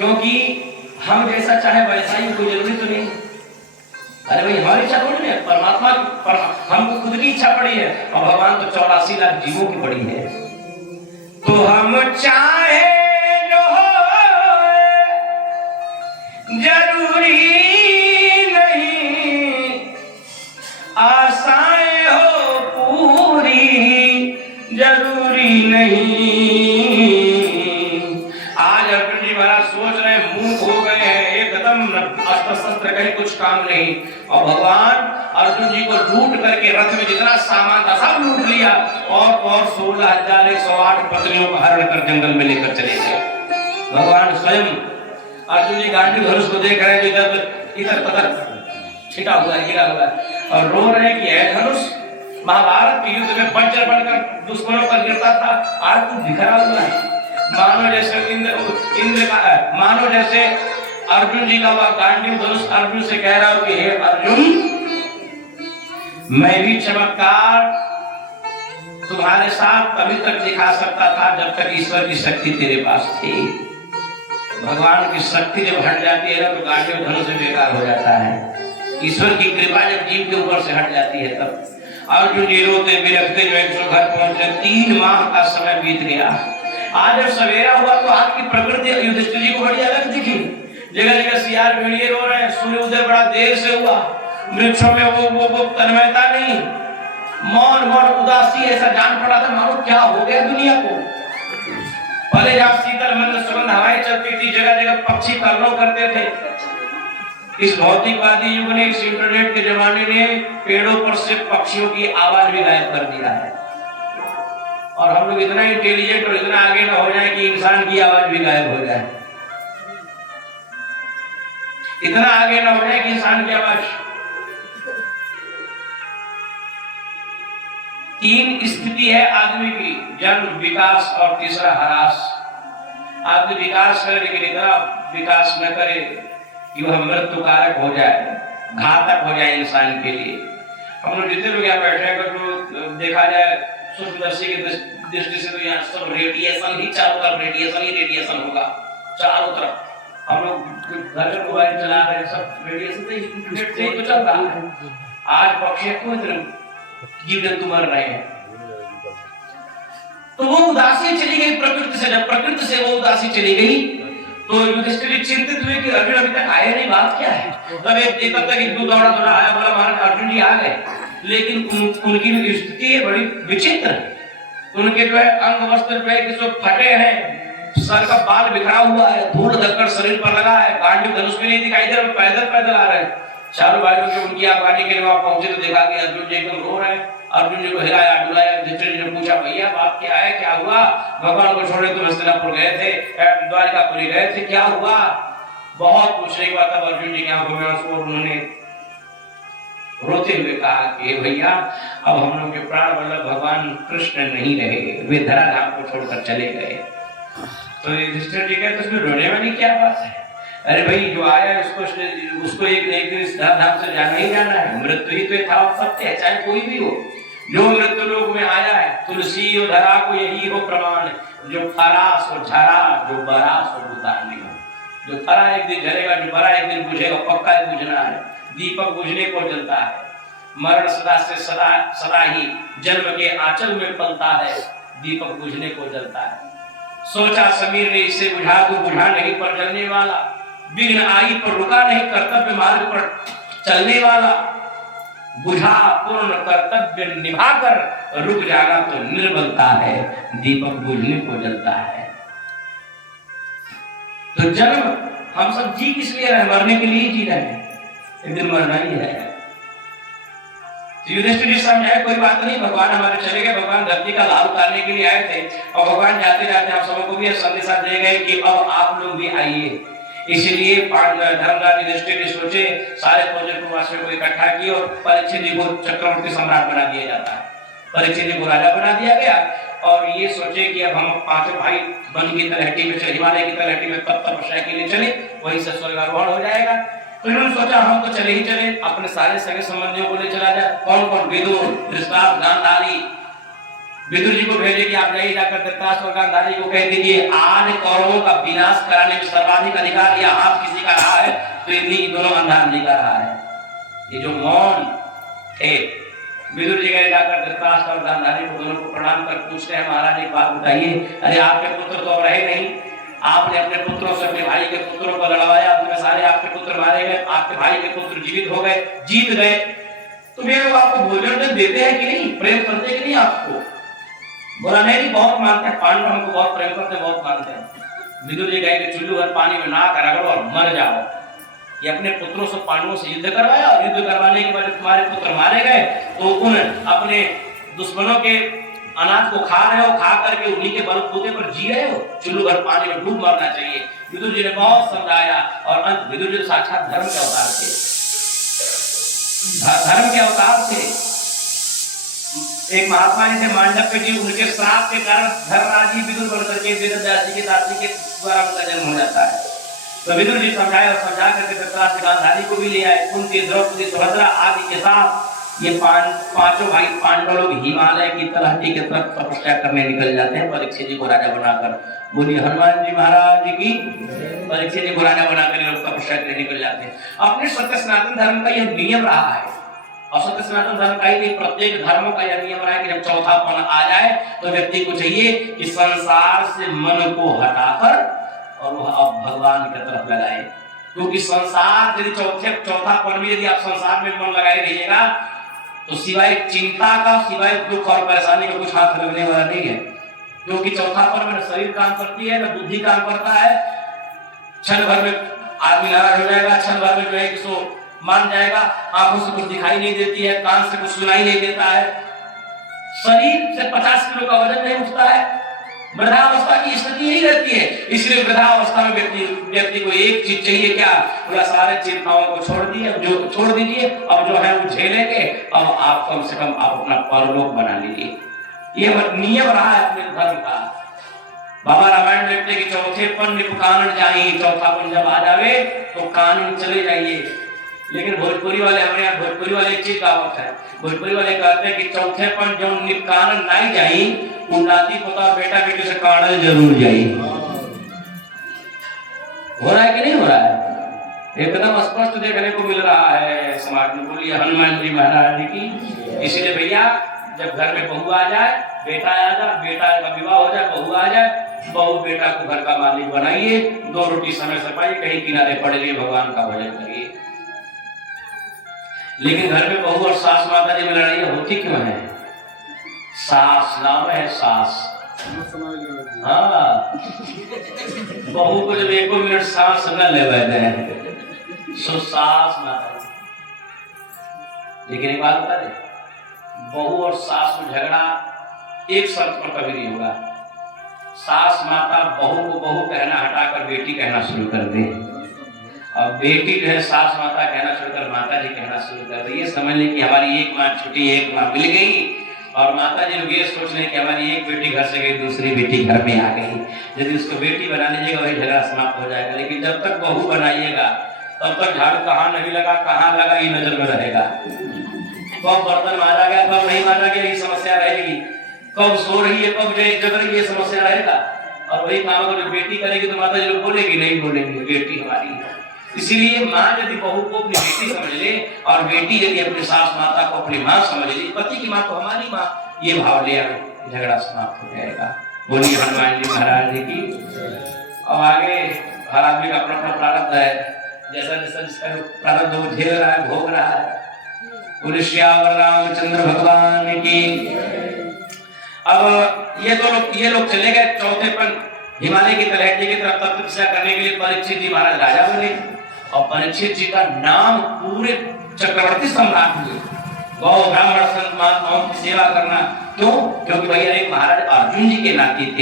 क्योंकि हम जैसा चाहे वैसा ही, कोई जरूरी तो नहीं। अरे भाई हमारी इच्छा थोड़ी है, परमात्मा हमको खुद की इच्छा पड़ी है, और भगवान तो 84 लाख जीवों की पड़ी है। तो हम चाहे जो जरूरी नहीं, आशाएं हो पूरी जरूरी नहीं। आज अर्जुन जी महाराज सोच रहे हैं, मूक हो गए हैं, एकदम अस्त्र शस्त्र कहीं कुछ काम नहीं, और भगवान अर्जुन जी को लूट करके रथ में जितना सामान था सब लूट लिया, और 16,108 पत्नियों को हरण कर जंगल में लेकर चले गए। भगवान स्वयं अर्जुन जी गांडी धनुष को देख रहे हैं, जो इधर पत्थर छिटा हुआ है, गिरा हुआ है, और रो रहे हैं कि है धनुष महाभारत के युद्ध में वज्र बनकर दुश्मनों पर गिरता था, आज तू बिखरा हुआ है। मानो जैसे इंद्र का, मानो जैसे अर्जुन जी का वह गांडी धनुष अर्जुन से कह रहा हूं कि हे अर्जुन, मैं भी चमत्कार तुम्हारे साथ तभी तक दिखा सकता था जब तक ईश्वर की शक्ति तेरे पास थी। भगवान की शक्ति जब हट जाती है ना तो गांडी धनुष से बेकार हो जाता है। ईश्वर की कृपा जब जीव के ऊपर से हट जाती है तब अर्जुन जी रोते बिलखते जो घर पहुंचे, 3 माह का समय बीत गया। आज जब सवेरा हुआ तो आपकी प्रकृति युधिष्ठिर जी को बड़ी अलग दिखी। जगह जगह सियार भेड़िए रो रहे हैं, सूर्य उदय बड़ा देर से हुआ, वृक्षों में वो तन्मयता नहीं, मौन उदासी ऐसा जान पड़ा था मानो क्या हो गया दुनिया को। पहले जहाँ शीतल मंद सुगंध हवाएं चलती थी, जगह जगह पक्षी कलरव करते थे। इस भौतिकवादी युग ने, इस इंटरनेट के जमाने ने पेड़ों पर से पक्षियों की आवाज भी गायब कर दिया है, और हम लोग इतना इंटेलिजेंट और इतना आगे न हो जाए कि इंसान की आवाज भी गायब हो जाए, इतना आगे न हो जाए कि इंसान की आवाज। 3 स्थिति है आदमी की, जन्म, विकास और तीसरा ह्रास। आदमी विकास करे लेकिन इतना विकास न करे कि वह मृत्यु कारक हो जाए, घातक हो जाए इंसान के लिए। हम लोग जितने लोग यहाँ बैठे हैं, तो देखा जाए सूक्ष्मदर्शी की दृष्टि से तो यहाँ सब रेडिएशन ही, चारों तरफ रेडिएशन ही रेडिएशन होगा, चारों तरफ। हम लोग घर में मोबाइल चला रहे हैं, सब रेडिएशन से ही तो चल रहा है। आज पक्षी क्यों इतने जीव जंतु मर रहे हैं? तो वो उदासी चली गई प्रकृति से। जब प्रकृति से वो उदासी चली गई तो युधिष्ठिर चिंतित हुए कि अर्जुन अभी तक आए नहीं, बात क्या है। तब तक एक दौड़ा आया, बोला महाराज अर्जुन जी आ गए, लेकिन उनकी स्थिति है बड़ी विचित्र। उनके जो है अंग वस्त्र जो है कि सब फटे हैं, सर का बाल बिखरा हुआ है, धूल धक्कर शरीर पर लगा है, गांडी धनुष भी नहीं दिखाई दे रहा, पैदल आ रहे हैं। चारों भाइयों के उनकी आबादी के लिए वहां पहुंचे तो देखा कि अर्जुन जी एकदम रो रहे हैं। अर्जुन जी को हिलाया डुलाया, युधिष्ठिर जी ने पूछा भैया बात क्या है, क्या हुआ? भगवान को छोड़े तुम हस्तिनापुर गए थे, द्वारिकापुरी गए थे, क्या हुआ? बहुत पूछने के बाद तब अर्जुन जी की आंखों में आंसू, और उन्होंने रोते हुए कहा कि भैया अब हम लोग के प्राण वल्लभ भगवान कृष्ण नहीं रहे, वे धराधाम को छोड़कर चले गए। तो युधिष्ठिर जी कहते उसमें रोने वाली क्या बात है? अरे भाई जो आया उसको एक दिन इस धराधाम से जाना ही जाना है, मृत्यु ही तो यथावत सत्य है, चाहे कोई भी हो। जो मृत्यु लोक में आया है, तुलसी और धरा को यही हो प्रमाण, जो खरास और झरा, जो बरास और उतारने हो। जो खरा एक दिन झरेगा, जो बरा एक दिन बुझेगा, पक्का है बुझना है। दीपक बुझने को जलता है, मरण सदा से सदा ही जन्म के आंचल में पलता है, दीपक बुझने को जलता है। सोचा समीर ने इसे बुझा दूं, बुझा नहीं पर जलने वाला, विघ्न आई पर रुका नहीं, कर्तव्य मार्ग पर चलने वाला, बुझा पूर्ण कर्तव्य निभाकर रुक जाना तो निर्बलता है, दीपक बुझने को जलता है। तो जन्म हम सब जी किस लिए रहे? मरने के लिए जी रहे हैं, एक दिन मरना ही है। युधिष्ठिर जी समझाए कोई बात नहीं, भगवान हमारे चले गए, भगवान धरती का लाभ उतारने के लिए आए थे, और भगवान जाते जाते आप सबको भी संदेशा दे गए कि अब आप लोग भी आइए। इसीलिए धर्मराज युधिष्ठिर ने सोचे सारे वासियों को इकट्ठा किए और परीक्षित जी को चक्रवर्ती सम्राट बना दिया जाता है। परीक्षित जी को राजा बना दिया गया, और ये सोचे कि अब हम पांचों भाई वन की तलहटी में चले, हिमालय की तलहटी में तब तपस्या के लिए चले, वहीं से स्वर्गारोहण हो जाएगा। तो इन्होंने सोचा हम तो चले ही चले, अपने सारे सगे संबंधियों को ले चला जाए। कौन कौन? विदुर, धृतराष्ट्र, गांधारी, विदुर जी को भेजे कि आप जाइए जाकर धृतराष्ट्र और गांधारी को कह दीजिए आज कौरवों का विनाश कराने में सर्वाधिक अधिकार या हाथ किसी का रहा है तो इन्हीं दोनों अंधार जी का रहा है। ये जो मौन थे, विदुर जी गए जाकर धृतराष्ट्र और गांधारी को दोनों को प्रणाम कर पूछते हैं महाराज एक बात बताइए, अरे आपके पुत्र तो अब रहे नहीं, आपने अपने पुत्रों से अपने भाई के पुत्रों को लड़वाया, उनमें सारे आपके पुत्र मारे गए, आपके भाई के पुत्र जीवित हो गए, जीत गए, तो वे लोग आपको भोजन देते हैं कि नहीं, प्रेम करते कि नहीं आपको? बोला नहीं, बहुत मानते हैं, पांडव हमको बहुत प्रेम करते हैं, बहुत मानते हैं। विदुर जी गए कि चुल्लू भर पानी में नाक रगड़ो और मर जाओ। ये अपने पुत्रों से पांडवों से युद्ध करवाया और युद्ध करवाने के बाद तुम्हारे पुत्र मारे गए तो उन अपने दुश्मनों के अनाज को खा रहे हो, खा करके उन्हीं के बलबूते पर जी रहे हो, चुल्लू भर पानी में डूब मरना चाहिए। विदुर जी ने बहुत समझाया और अंत विदुर जी साक्षात धर्म के अवतार थे, धर्म के अवतार थे। एक महात्मा जी थे मांडव्य जी, उनके श्राप के कारण धर्मराजी विदुर बनकर के वेदव्यास जी के दासी के द्वारा उनका जन्म हो जाता है। तो विदुर जी समझाए और समझा करके धृतराष्ट्र गांधारी को भी ले आए, कुंती द्रौपदी सुभद्रा आदि के साथ ये पांचों भाई पांडव लोग हिमालय की तलहटी की तरफ तपस्या करने निकल जाते हैं परीक्षित जी को राजा बनाकर। बोलिए हनुमान जी महाराज की। परीक्षित जी को राजा बनाकर लोग तपस्या करने निकल जाते हैं। अपने सत्य सनातन धर्म का यह नियम रहा है और सत्य सनातन धर्म का ही प्रत्येक धर्मों का यह नियम रहा है कि जब चौथापन आ जाए तो व्यक्ति को चाहिए कि संसार से मन को हटाकर और वह अब भगवान की तरफ लगाए, क्योंकि संसार यदि चौथापन में यदि आप संसार में मन लगाए रहिएगा तो सिवाय चिंता का, सिवाय दुख और परेशानी का कुछ हाथ लगने वाला नहीं है। क्योंकि चौथापन में शरीर काम करती है, न बुद्धि काम करता है। क्षण भर में आदमी नाराज हो जाएगा, क्षण भर में जो है कि मान जाएगा, आंखों से कुछ दिखाई नहीं देती है, कान से कुछ सुनाई नहीं देता है, शरीर से 50 किलो का वजन नहीं उठता है। वृद्धावस्था की स्थिति यही रहती है। इसलिए वृद्धावस्था में व्यक्ति को एक चीज चाहिए, क्या? बोला सारे चिंताओं को छोड़ दीजिए, अब जो है वो झेलेंगे, अब आप कम से कम आप अपना परलोक बना लीजिए। ये नियम रहा है अपने धर्म का। बाबा रामायण लिखते कि चौथे पन निप कानन जाई, चौथा पन जब आ जावे तो कानन चले जाइए। लेकिन भोजपुरी वाले, हमारे यहाँ भोजपुरी वाले एक चीज कहावत है, भोजपुरी वाले कहते हैं कि चौथे पन जो निप कानन नहीं जाई, नाती पोता बेटा बेटी से कानन जरूर जाई। हो रहा है कि नहीं हो रहा है? एकदम स्पष्ट देखने को मिल रहा है समाज में। बोलिए हनुमान जी महाराज की। इसलिए भैया जब घर में बहू आ जाए, बेटा आ जाए, बेटा का विवाह हो जाए, बहू आ जाए, बहू बेटा को घर का मालिक बनाइए, 2 रोटी समय से पाइए, कहीं किनारे पड़ गए, भगवान का भजन करिए। लेकिन घर में बहू और सास माता जी में लड़ाई होती क्यों है? सास नाम है, सास। हाँ, बहू को जब 1 मिनट सांस न ले बैठे सो सास माता। लेकिन एक बात बता दे, बहू और सास में झगड़ा एक शर्त पर कभी नहीं होगा। सास माता बहू को बहू कहना हटाकर बेटी कहना शुरू कर दे, और बेटी जो है सास माता कहना शुरू कर माता जी कहना शुरू कर दे। ये समझ लें कि हमारी एक माँ छुट्टी, एक माँ मिल गई, और माता जी लोग ये सोच रहे कि हमारी एक बेटी घर से गई, दूसरी बेटी घर में आ गई। यदि उसको बेटी बना लीजिएगा वही झगड़ा समाप्त हो जाएगा। लेकिन जब तक बहू बनाइएगा तब तक झाड़ू कहाँ नहीं लगा, कहाँ लगा, ये नजर में रहेगा। कब बर्तन मारा गया, कब नहीं मारा गया, ये समस्या रहेगी। कब सो रही है, कब जग रही है, ये समस्या रहेगा। और वही काम अगर बेटी करेगी तो माता जी लोग बोलेगी नहीं, बोलेंगे बेटी हमारी है। इसीलिए माँ यदि बहू को अपनी बेटी समझ ले और बेटी यदि अपनी सास माता को अपनी माँ समझ ले, पति की माँ तो हमारी माँ, ये भाव ले झगड़ा समाप्त हो जाएगा। बोलिए हनुमान जी महाराज की। और आगे हर आदमी का अपना अपना प्रारब्ध है, जैसा जैसा जिसका प्रारब्ध वो झेल रहा है, भोग रहा है। बोले श्यावर रामचंद्र भगवान की। अब ये लोग चले गए चौथे पन हिमालय की तलहटी की तरफ तपस्या करने के लिए। परीक्षित जी महाराज राजा बने और परीक्षित जी का नाम पूरे चक्रवर्ती सम्राट हुए। गौ ब्राह्मण संत महात्माओं की सेवा करना, क्यों? क्योंकि भैया एक महाराज अर्जुन जी के नाती थे।